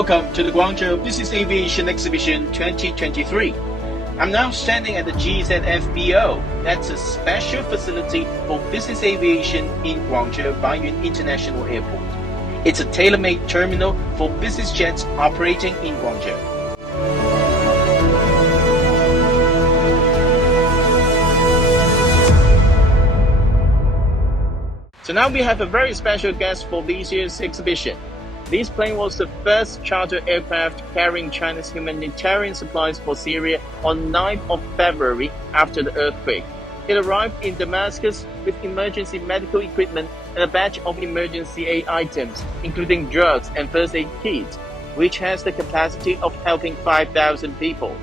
Welcome to the Guangzhou Business Aviation Exhibition 2023. I'm now standing at the GZFBO. That's a special facility for business aviation in Guangzhou Bayun International Airport. It's a tailor-made terminal for business jets operating in Guangzhou. So now we have a very special guest for this year's exhibition. This plane was the first charter aircraft carrying China's humanitarian supplies for Syria on 9th of February after the earthquake. It arrived in Damascus with emergency medical equipment and a batch of emergency aid items, including drugs and first aid kits, which has the capacity of helping 5,000 people.